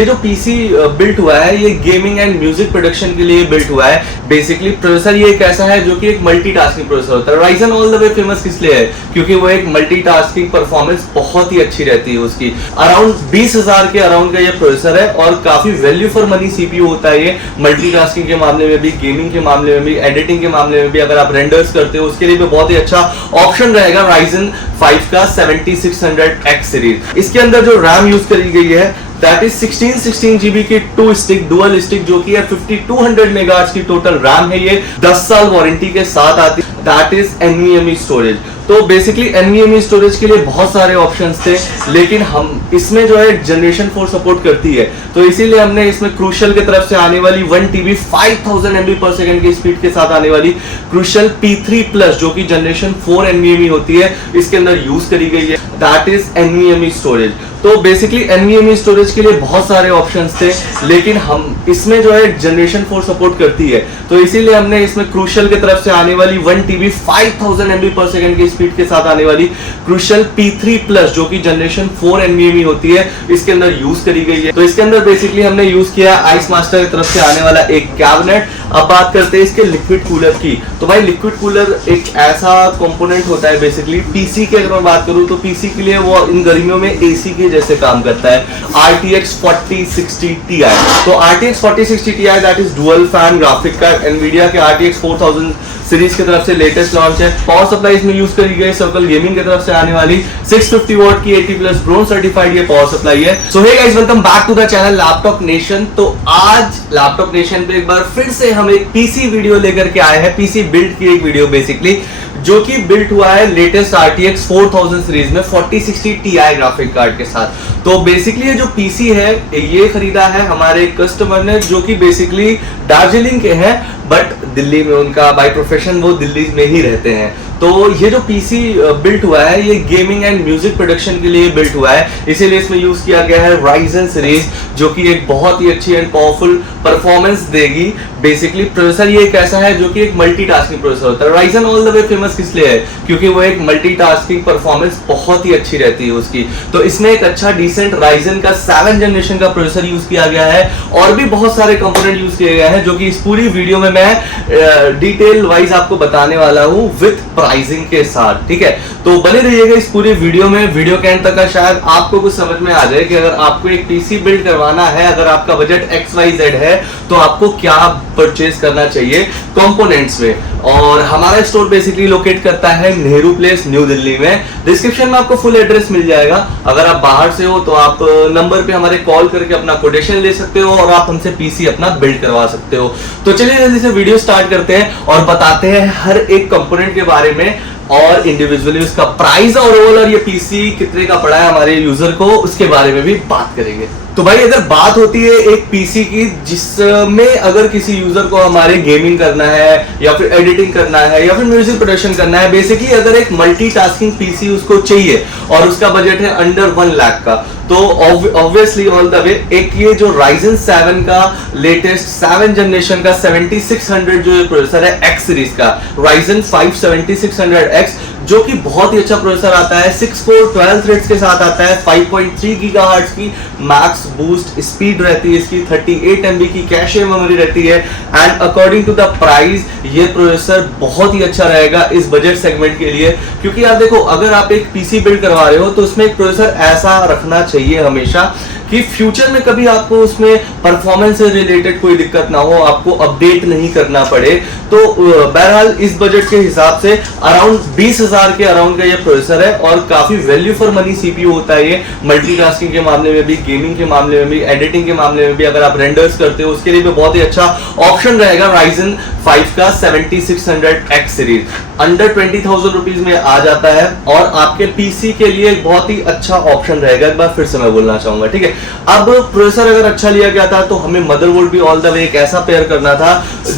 ये जो PC built हुआ है ये गेमिंग एंड म्यूजिक प्रोडक्शन के लिए बिल्ट हुआ है। बेसिकली प्रोसेसर ये एक ऐसा है जो कि एक मल्टीटास्किंग प्रोसेसर होता है। Ryzen all the way famous किस लिए है, क्योंकि वो एक मल्टीटास्किंग परफॉर्मेंस बहुत ही अच्छी रहती है उसकी। अराउंड 20,000 के अराउंड का ये प्रोसेसर है और काफी वैल्यू फॉर मनी सीपीयू होता है ये, मल्टीटास्किंग के मामले में भी, गेमिंग के मामले में भी, एडिटिंग के मामले में भी। अगर आप रेंडर्स करते हो उसके लिए भी बहुत ही अच्छा ऑप्शन रहेगा Ryzen 5 का 7600X सीरीज। इसके अंदर जो रैम यूज करी गई है दैट इज 16 GB की 2 स्टिक डुअल स्टिक, जो कि है 5200 मेगाहर्ट्ज की टोटल रैम है। ये 10 साल वारंटी के साथ आती है। That is NVMe storage. तो बेसिकली NVMe स्टोरेज के लिए बहुत सारे ऑप्शंस थे, लेकिन हम इसमें जो है जनरेशन 4 सपोर्ट करती है, तो इसीलिए हमने इसमें क्रूशियल की तरफ से आने वाली 1 TB 5000 MB पर सेकंड की स्पीड के साथ आने वाली क्रूशियल P3 प्लस, जो कि जनरेशन 4 NVMe होती है, इसके अंदर यूज करी गई है। That is NVMe storage. तो बेसिकली NVMe स्टोरेज के लिए बहुत सारे ऑप्शंस थे, लेकिन हम इसमें जो है जनरेशन 4 सपोर्ट करती है, तो इसीलिए हमने इसमें क्रूशियल की तरफ से आने वाली 1 TB 5000 MB पर सेकंड की स्पीड के साथ आने वाली क्रूशियल P3 प्लस, जो कि जनरेशन 4 NVMe होती है, इसके अंदर यूज करी गई है। तो इसके अंदर बेसिकली हमने यूज किया आइस मास्टर की तरफ से आने वाला एक कैबिनेट। अब बात करते हैं इसके लिक्विड कूलर की। तो भाई लिक्विड कूलर एक ऐसा कंपोनेंट होता है बेसिकली पीसी की, अगर मैं बात करूं तो पीसी के लिए वो इन गर्मियों में एसी के जैसे काम करता है। RTX 4060 Ti। तो RTX 4060 Ti that is dual fan graphic card, Nvidia के RTX 4000 सीरीज की तरफ से लेटेस्ट लॉन्च है। पावर सप्लाई इसमें यूज करी गई सर्कल गेमिंग की तरफ से आने वाली 650 वॉट की 80+ ब्रोंज सर्टिफाइड ये पावर सप्लाई है। So hey guys, welcome back to the channel laptop nation. तो आज लैपटॉप नेशन पे एक बार फिर से हम एक पीसी वीडियो लेकर के आए हैं, पीसी बिल्ड की एक वीडियो बेसिकली, जो कि बिल्ट हुआ है लेटेस्ट RTX 4000 सीरीज में 4060 Ti ग्राफिक कार्ड के साथ। तो बेसिकली ये जो पीसी है ये खरीदा है हमारे कस्टमर ने, जो कि बेसिकली दार्जिलिंग के हैं, बट दिल्ली में उनका बाय प्रोफेशन वो दिल्ली में ही रहते हैं। तो ये जो पीसी बिल्ट हुआ है ये गेमिंग एंड म्यूजिक प्रोडक्शन के लिए बिल्ट हुआ है, इसीलिए इसमें यूज किया गया है Ryzen सीरीज, जो कि एक बहुत ही अच्छी एंड पावरफुल परफॉर्मेंस देगी। बेसिकली प्रोसेसर ये एक ऐसा है जो कि एक मल्टीटास्किंग प्रोसेसर होता है। Ryzen all the way famous किस लिए है, क्योंकि वो एक मल्टीटास्किंग परफॉर्मेंस बहुत ही अच्छी रहती है उसकी। तो इसमें एक अच्छा डिसेंट Ryzen का 7 जनरेशन का प्रोसेसर यूज किया गया है, और भी बहुत सारे कंपोनेंट यूज किए गए हैं, जो कि इस पूरी वीडियो में मैं डिटेल वाइज आपको बताने वाला हूं विद प्राइसिंग के साथ। ठीक है, तो बने रहिएगा इस पूरी वीडियो में। वीडियो के एंड तक का शायद आपको कुछ समझ में आ जाए कि अगर आपको एक पीसी बिल्ड करवाना है, अगर आपका बजट XYZ है, तो आपको क्या परचेज करना चाहिए कंपोनेंट्स में। और हमारा स्टोर बेसिकली लोकेट करता है नेहरू प्लेस, न्यू दिल्ली में। डिस्क्रिप्शन में आपको फुल एड्रेस मिल जाएगा। अगर आप बाहर से हो तो आप नंबर पे हमारे कॉल करके अपना कोटेशन ले सकते हो और आप हमसे पीसी अपना बिल्ड करवा सकते हो। तो चलिए जल्दी से वीडियो स्टार्ट करते हैं और बताते हैं हर एक कंपोनेंट के बारे में, और इंडिविजुअली उसका प्राइस और ओवरऑल, और ये पीसी कितने का पड़ा है हमारे यूजर को, उसके बारे में भी बात करेंगे। तो भाई अगर बात होती है एक पीसी की जिसमें अगर किसी यूजर को हमारे गेमिंग करना है या फिर एडिटिंग करना है या फिर म्यूजिक प्रोडक्शन करना है, बेसिकली अगर एक मल्टीटास्किंग पीसी उसको चाहिए और उसका बजट है अंडर 1 लाख का, तो ऑब्वियसली ऑल द वे एक ये जो Ryzen 7 का लेटेस्ट 7 जनरेशन का 7600 जो प्रोसेसर है X सीरीज का, Ryzen 5 7600X, जो कि बहुत ही अच्छा प्रोसेसर आता है, 6 कोर 12 थ्रेड्स के साथ आता है, 5.3 गीगाहर्ट्ज की मैक्स बूस्ट स्पीड रहती है इसकी, 38 MB की कैशे मेमोरी रहती है, and according to the price ये प्रोसेसर बहुत ही अच्छा रहेगा इस बजट सेगमेंट के लिए। क्योंकि आप देखो, अगर आप एक पीसी बिल्ड करवा रहे हो तो उसमें एक प्रोसेसर ऐसा रखना चाहिए हमेशा कि फ्यूचर में कभी आपको उसमें परफॉर्मेंस से रिलेटेड कोई दिक्कत ना हो, आपको अपडेट नहीं करना पड़े। तो बहरहाल इस बजट के हिसाब से अराउंड 20,000 के अराउंड का ये प्रोसेसर है, और काफी वैल्यू फॉर मनी सीपीयू होता है ये, मल्टीटास्किंग के मामले में भी, गेमिंग के मामले में भी, एडिटिंग के मामले में भी। अगर आप रेंडर्स करते हो उसके लिए भी बहुत ही अच्छा ऑप्शन रहेगा Ryzen 5 का 7600X सीरीज। अंडर 20,000 रुपीज में आ जाता है, और आपके पीसी के लिए एक बहुत ही अच्छा ऑप्शन रहेगा। एक बार फिर से मैं बोलना चाहूंगा, ठीक है। अब प्रोसेसर अगर अच्छा लिया गया था तो हमें मदरबोर्ड भी ऑल द वे एक ऐसा पेयर करना था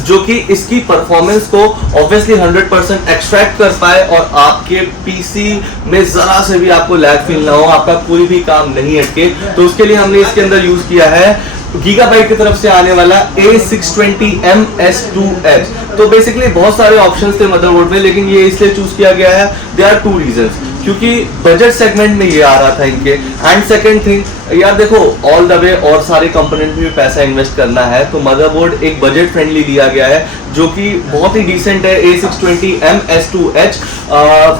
जो कि इसकी परफॉर्मेंस को ऑब्वियसली 100% एक्सट्रैक्ट कर पाए, और आपके पीसी में जरा से भी आपको लैग फील ना हो, आपका कोई भी काम नहीं अटके। तो उसके लिए हमने इसके अंदर यूज किया है गीगाबाइट की तरफ से आने वाला A620M S2H। तो बेसिकली बहुत सारे ऑप्शंस थे मदरबोर्ड में, लेकिन ये इसलिए चूज किया गया है, देयर आर 2 रीजंस, क्योंकि बजट सेगमेंट में ये आ रहा था इनके, एंड सेकंड थिंग यार देखो ऑल द वे और सारे कंपोनेंट में भी पैसा इन्वेस्ट करना है तो मदरबोर्ड एक बजट फ्रेंडली दिया गया है जो कि बहुत ही डिसेंट है। A620M S2H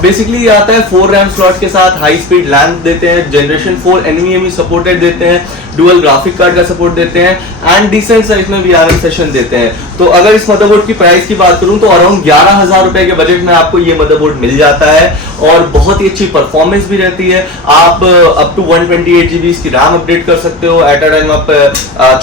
बेसिकली ये आता है 4 रैम स्लॉट के साथ, हाई स्पीड लैन देते हैं, जनरेशन 4 NVMe सपोर्टेड देते हैं, डुअल ग्राफिक कार्ड का सपोर्ट देते हैं एंड डिसेंट साइज में VRM सेशन देते हैं। तो अगर इस मदरबोर्ड की प्राइस की बात करूं तो अराउंड 11,000 रुपए के बजट में आपको ये मदरबोर्ड मिल जाता है और बहुत ही अच्छी परफॉर्मेंस भी रहती है। आप अप टू 128 GB की रैम अपडेट कर सकते हो, एट अ टाइम आप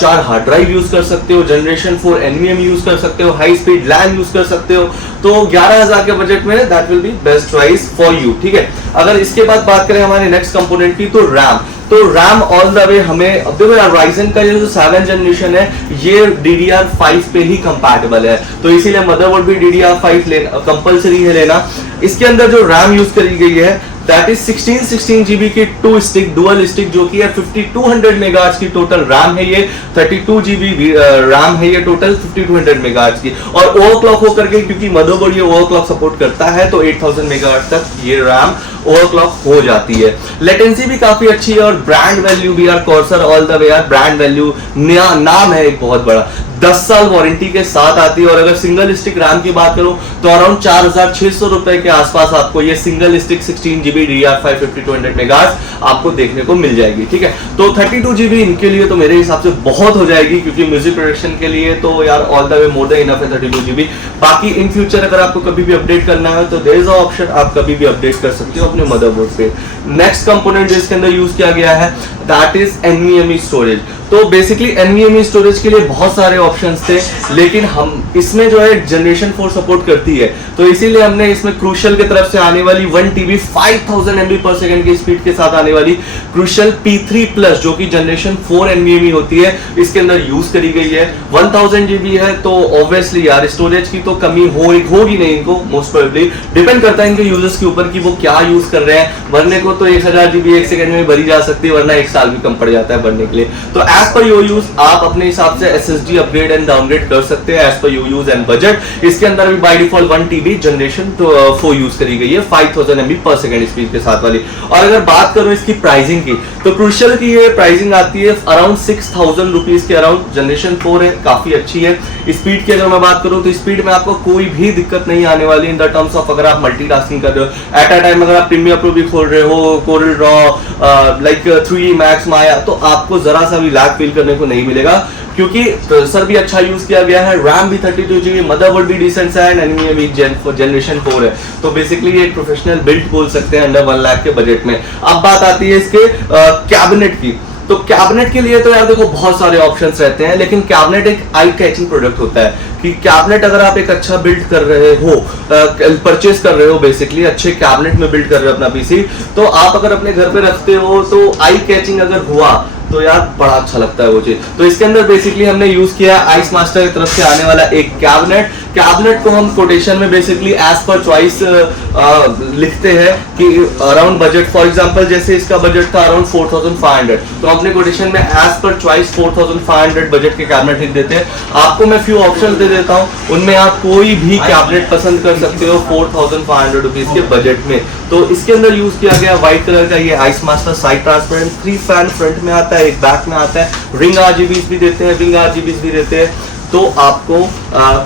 4 हार्ड ड्राइव यूज कर सकते हो, जनरेशन 4 NVMe यूज कर सकते हो, हाई स्पीड लैन यूज कर सकते हो। तो 11,000 के बजट में that will be best choice for you, ठीक है। अगर इसके बाद बात करें हमारे नेक्स्ट कंपोनेंट की तो रैम ऑल द वे हमें अब देखो यार Ryzen का जो 7th जनरेशन है ये DDR5 पे ही कंपैटिबल है तो इसीलिए मदरबोर्ड भी DDR5 लेना कंपलसरी है लेना। इसके अंदर जो रैम यूज करी गई है दैट इज 16 GB की 2 स्टिक डुअल स्टिक जो कि है 5200 मेगाहर्ट्ज की टोटल रैम है ये, 32 GB रैम है ये टोटल 5200 मेगाहर्ट्ज की और ओवरक्लॉक होकर के क्योंकि मदरबोर्ड ये ओवरक्लॉक सपोर्ट करता है तो 8000 मेगाहर्ट्ज तक ये रैम ओवरक्लॉक हो जाती है। लेटेंसी भी काफी अच्छी है और ब्रांड वैल्यू भी यार कॉर्सर ऑल द वे यार ब्रांड वैल्यू नाम है एक बहुत बड़ा, 10 साल वारंटी के साथ आती है और अगर सिंगल स्टिक रैम की बात करूं तो अराउंड 4,600 रुपए के आसपास आपको ये single stick 16 GB DDR5 5200 megahertz आपको देखने को मिल जाएगी, ठीक है। तो 32 GB इनके लिए तो मेरे हिसाब से बहुत हो जाएगी क्योंकि म्यूजिक प्रोडक्शन के लिए तो यार all the way more than enough है 32 GB। बाकी इन फ्यूचर अगर आपको कभी भी अपडेट करना है तो देयर इज अ ऑप्शन, आप कभी भी अपडेट कर सकते हो अपने मदरबोर्ड पे। नेक्स्ट कंपोनेंट जो इसके अंदर यूज किया गया है दैट इज NVMe स्टोरेज। तो बेसिकली NVMe स्टोरेज के लिए बहुत सारे ऑप्शंस थे लेकिन हम इसमें जो है जनरेशन 4 सपोर्ट करती है तो इसीलिए हमने इसमें क्रूशियल की तरफ से आने वाली 1 TB 5000 MB/s की स्पीड के साथ आने वाली क्रूशियल P3 प्लस जो कि जनरेशन 4 NVMe होती है इसके अंदर यूज करी गई है। 1000 GB है तो ऑब्वियसली यार स्टोरेज की तो कमी होगी नहीं इनको, मोस्ट प्रोबेबली डिपेंड करता है इनके यूजर्स के ऊपर कि वो क्या यूज कर रहे हैं। भरने को तो 1000 GB 1 सेकंड में भरी जा सकती है वरना 1 साल भी कम पड़ जाता है भरने के लिए। तो एज पर योर यूज आप अपने हिसाब से SSD अपग्रेड एंड डाउनग्रेड कर सकते हैं as per your use and budget. इसके अंदर भी by default 1 TB generation 4 use करी गई है 5000 MB/s स्पीड के साथ वाली। और अगर बात करूं इसकी प्राइसिंग की तो क्रूशियल की ये प्राइसिंग आती है अराउंड 6000 रुपीज के अराउंड। जनरेशन 4 है, काफी अच्छी है। स्पीड की अगर मैं बात करूं तो स्पीड में आपको कोई भी दिक्कत नहीं आने वाली इन द टर्म्स ऑफ अगर आप मल्टीटास्किंग कर रहे हो एट अ टाइम, अगर आप प्रीमियर प्रो भी खोल रहे हो, Corel Draw like 3D Max माया, तो आपको जरा सा भी लैग फील करने को नहीं मिलेगा क्योंकि प्रोसेसर भी अच्छा यूज किया गया है, रैम भी 32 GB, मदरबोर्ड भी डिसेंट है एंड NVMe जनरेशन 4 है। तो बेसिकली ये एक प्रोफेशनल बिल्ड बोल सकते हैं अंडर 1 लाख के बजट में। अब बात आती है इसके कैबिनेट की। तो कैबिनेट के लिए तो यार देखो बहुत सारे ऑप्शंस रहते हैं लेकिन कैबिनेट एक आई कैचिंग प्रोडक्ट होता है कि कैबिनेट अगर आप एक अच्छा बिल्ड कर रहे हो, परचेस कर रहे हो, बेसिकली अच्छे कैबिनेट में बिल्ड कर रहे हो अपना पीसी, तो आप अगर अपने घर पे रखते हो तो आई कैचिंग अगर हुआ तो यार बड़ा अच्छा लगता है वो चीज। तो इसके अंदर बेसिकली हमने यूज किया आइस मास्टर की तरफ से आने वाला एक कैबिनेट को हम कोटेशन में बेसिकली एज पर चॉइस लिखते हैं कि अराउंड बजट, फॉर एग्जांपल जैसे इसका बजट था अराउंड 4500 तो अपने कोटेशन में एज पर चॉइस 4500 बजट के कैबिनेट लिख देते हैं। आपको मैं फ्यू ऑप्शन दे देता हूं, उनमें आप कोई भी कैबिनेट पसंद कर सकते हो 4500 रुपीज के बजट में। तो इसके अंदर यूज किया गया व्हाइट कलर का ये ice master side transparent, 3 fan front में आता है, एक बैक में आता है, रिंग RGBs भी देते हैं, विंग RGBs भी देते हैं। तो आपको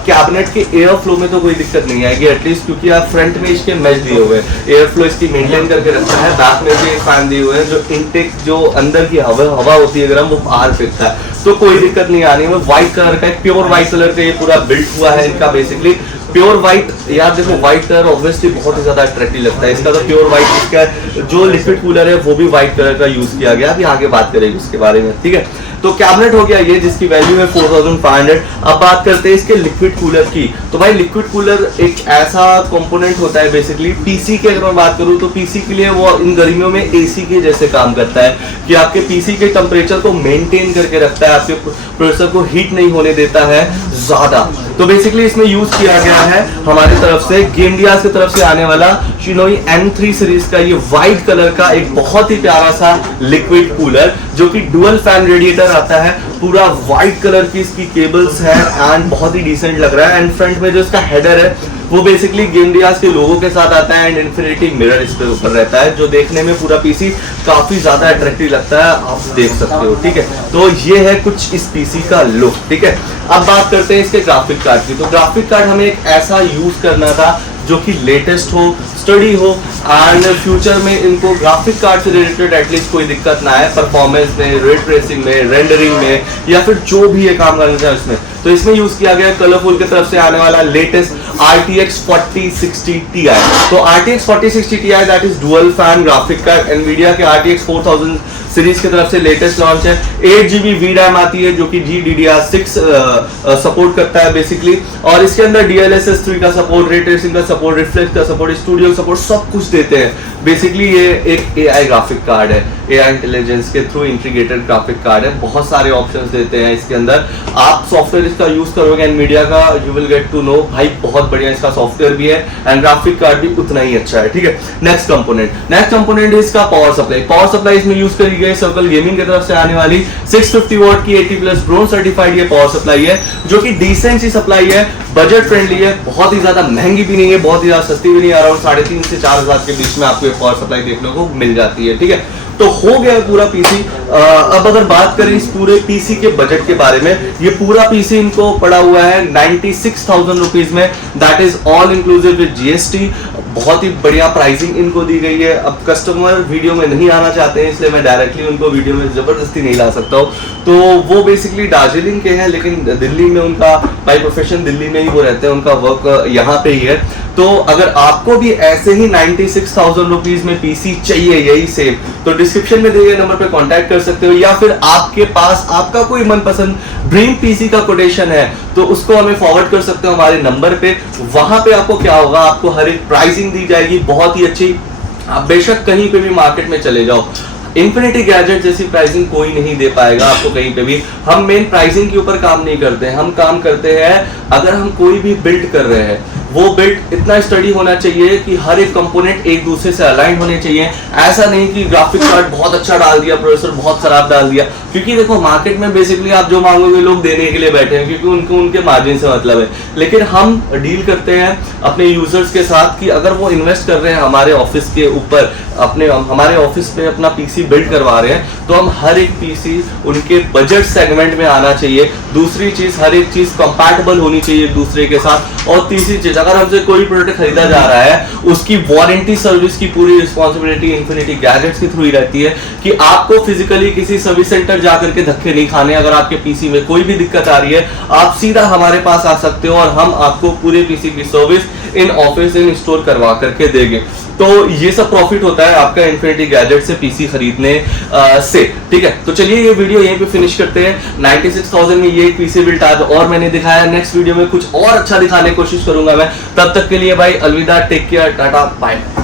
कैबिनेट के एयर फ्लो में तो कोई दिक्कत नहीं आएगी एटलीस्ट, क्योंकि आप फ्रंट में इसके मैच दिए हुए हैं, एयर फ्लो इसकी मेंटेन करके रखता है। बैक में भी एक फैन दिए हुए हैं जो इनटेक जो अंदर की हवा होती है गर्म वो बाहर फेंकता है, तो कोई दिक्कत नहीं आनी है। व्हाइट कलर का, प्योर व्हाइट कलर का ये पूरा बिल्ड हुआ है इनका बेसिकली। प्योर व्हाइट, यार देखो व्हाइट कलर ऑब्वियसली बहुत ही ज्यादा अट्रैक्टिव लगता है इसका, तो प्योर व्हाइट इसका जो लिक्विड कूलर है वो भी व्हाइट कलर का यूज किया गया, अभी आगे बात करेंगे उसके बारे में, ठीक है। तो कैबिनेट हो गया ये जिसकी वैल्यू है 4500। अब बात करते हैं इसके लिक्विड कूलर की। तो भाई लिक्विड कूलर एक ऐसा कंपोनेंट होता है बेसिकली पीसी की अगर मैं बात करूं तो पीसी के लिए वो इन गर्मियों में एसी के जैसे काम करता है कि आपके पीसी के टेम्परेचर को मेंटेन करके रखता है, आपके प्रोसेसर को हीट नहीं होने देता है ज्यादा। तो बेसिकली इसमें यूज किया गया है हमारी तरफ से गेमडियास की तरफ से आने वाला शिनोई M3 सीरीज का ये व्हाइट कलर का एक बहुत ही प्यारा सा लिक्विड कूलर जो कि डुअल फैन रेडिएटर आता है, पूरा व्हाइट कलर की इसकी केबल्स है एंड बहुत ही डिसेंट लग रहा है। एंड फ्रंट में जो इसका हेडर है वो बेसिकली गेम डियाज के लोगों के साथ आता है एंड इन्फिनिटी मिरर इस पे ऊपर रहता है, जो देखने में पूरा पीसी काफी ज्यादा अट्रैक्टिव लगता है, आप देख सकते हो। ठीक है, तो ये है कुछ इस पीसी का लुक। ठीक है, अब बात करते हैं इसके ग्राफिक कार्ड की। तो ग्राफिक कार्ड हमें एक ऐसा यूज करना था जो कि लेटेस्ट हो, स्टडी हो एंड फ्यूचर में इनको ग्राफिक कार्ड से रिलेटेड एटलीस्ट कोई दिक्कत ना है परफॉर्मेंस में, रे ट्रेसिंग में, रेंडरिंग में, या फिर जो भी ये काम करना चाहे उसमें। तो इसमें यूज किया गया कलरफुल की तरफ से आने वाला लेटेस्ट RTX 4060 Ti। तो RTX 4060 Ti that is dual fan graphic card, Nvidia के RTX 4000 सीरीज की तरफ से लेटेस्ट लॉन्च है। 8GB VRAM आती है जो कि GDDR6 सपोर्ट करता है बेसिकली, और इसके अंदर DLSS 3 का सपोर्ट, रे ट्रेसिंग का सपोर्ट, रिफ्लेक्स का सपोर्ट, स्टूडियो सपोर्ट, सब कुछ देते हैं। बेसिकली ये एक AI ग्राफिक कार्ड है, AI इंटेलिजेंस के थ्रू इंटीग्रेटेड ग्राफिक कार्ड है। बहुत सारे ऑप्शंस देते हैं इसके अंदर। आप सॉफ्टवेयर इसका यूज करोगे एनवीडिया का, you will get to know भाई बहुत बढ़िया इसका सॉफ्टवेयर भी है एंड ग्राफिक कार्ड भी उतना ही अच्छा है। ठीक है, नेक्स्ट कंपोनेंट है इसका पावर सप्लाई। पावर सप्लाई इसमें यूज करी गई सर्कल गेमिंग की तरफ से आने वाली 650 वॉट की 80+ ब्रोंज सर्टिफाइड ये पावर सप्लाई है, जो कि डिसेंट सी सप्लाई है, बजट फ्रेंडली है, बहुत ही ज्यादा महंगी भी नहीं है, बहुत ही ज्यादा सस्ती भी नहीं है। अराउंड 3,500 से 4,000 के बीच में आपको पावर सप्लाई देखने को मिल जाती है। ठीक है, तो हो गया पूरा पीसी। अब अगर बात करें इस पूरे पीसी के बजट के बारे में, ये पूरा पीसी इनको पड़ा हुआ है 96,000 रुपीज में, that is all inclusive with GST। बहुत ही बढ़िया प्राइसिंग इनको दी गई है। अब कस्टमर वीडियो में नहीं आना चाहते हैं, इसलिए मैं डायरेक्टली उनको वीडियो में जबरदस्ती नहीं ला सकता हूँ। तो वो बेसिकली दार्जिलिंग के हैं, लेकिन दिल्ली में उनका बाय प्रोफेशन दिल्ली में ही वो रहते हैं, उनका वर्क यहाँ पे ही है। तो अगर आपको भी ऐसे ही 96,000 रुपीज में पीसी चाहिए यही सेम, तो डिस्क्रिप्शन में दिए गए नंबर पे कांटेक्ट कर सकते हो, या फिर आपके पास आपका कोई मनपसंद ड्रीम पीसी का कोटेशन है तो उसको हमें फॉरवर्ड कर सकते हो हमारे नंबर पे। वहां पे आपको क्या होगा, आपको हर एक प्राइसिंग दी जाएगी बहुत ही अच्छी। आप बेशक कहीं पे भी मार्केट में चले जाओ, इन्फिनिटी गैजेट जैसी प्राइसिंग कोई नहीं दे पाएगा आपको कहीं पे भी। हम मेन प्राइसिंग के ऊपर काम नहीं करते हैं, हम काम करते हैं अगर हम कोई भी बिल्ड कर रहे हैं, वो बिल्ड इतना स्टडी होना चाहिए कि हर एक कंपोनेंट एक दूसरे से अलाइन होने चाहिए। ऐसा नहीं कि ग्राफिक कार्ड बहुत अच्छा डाल दिया, प्रोसेसर बहुत खराब डाल दिया, क्योंकि देखो मार्केट में बेसिकली आप जो मांगोगे लोग देने के लिए बैठे हैं, क्योंकि उनको उनके मार्जिन से मतलब है। लेकिन हम डील करते हैं अपने यूजर्स के साथ कि अगर वो इन्वेस्ट कर रहे हैं हमारे ऑफिस के ऊपर, हमारे ऑफिस पे अपना पीसी बिल्ड करवा रहे हैं, तो हम हर एक पीसी उनके बजट सेगमेंट में आना चाहिए। दूसरी चीज, हर एक चीज कंपैटिबल होनी चाहिए एक दूसरे के साथ। और तीसरी चीज, अगर हमसे कोई प्रोडक्ट खरीदा जा रहा है, उसकी वारंटी सर्विस की पूरी रिस्पॉन्सिबिलिटी इन्फिनिटी गैजेट्स के थ्रू ही रहती है, कि आपको फिजिकली किसी सर्विस सेंटर जाकर के धक्के नहीं खाने। अगर आपके पीसी में कोई भी दिक्कत आ रही है, आप सीधा हमारे पास आ सकते हो और हम आपको पूरे पीसी की सर्विस इन ऑफिस इंस्टॉल करवा करके देंगे। तो ये सब प्रॉफिट होता है आपका इन्फिनिटी गैजेट से पीसी खरीदने से। ठीक है, तो चलिए ये वीडियो यहीं पे फिनिश करते हैं। 96,000 में ये पीसी बिल्ट आज और मैंने दिखाया, नेक्स्ट वीडियो में कुछ और अच्छा दिखाने की कोशिश करूंगा मैं। तब तक के लिए भाई अलविदा, टेक केयर, टाटा, बाय।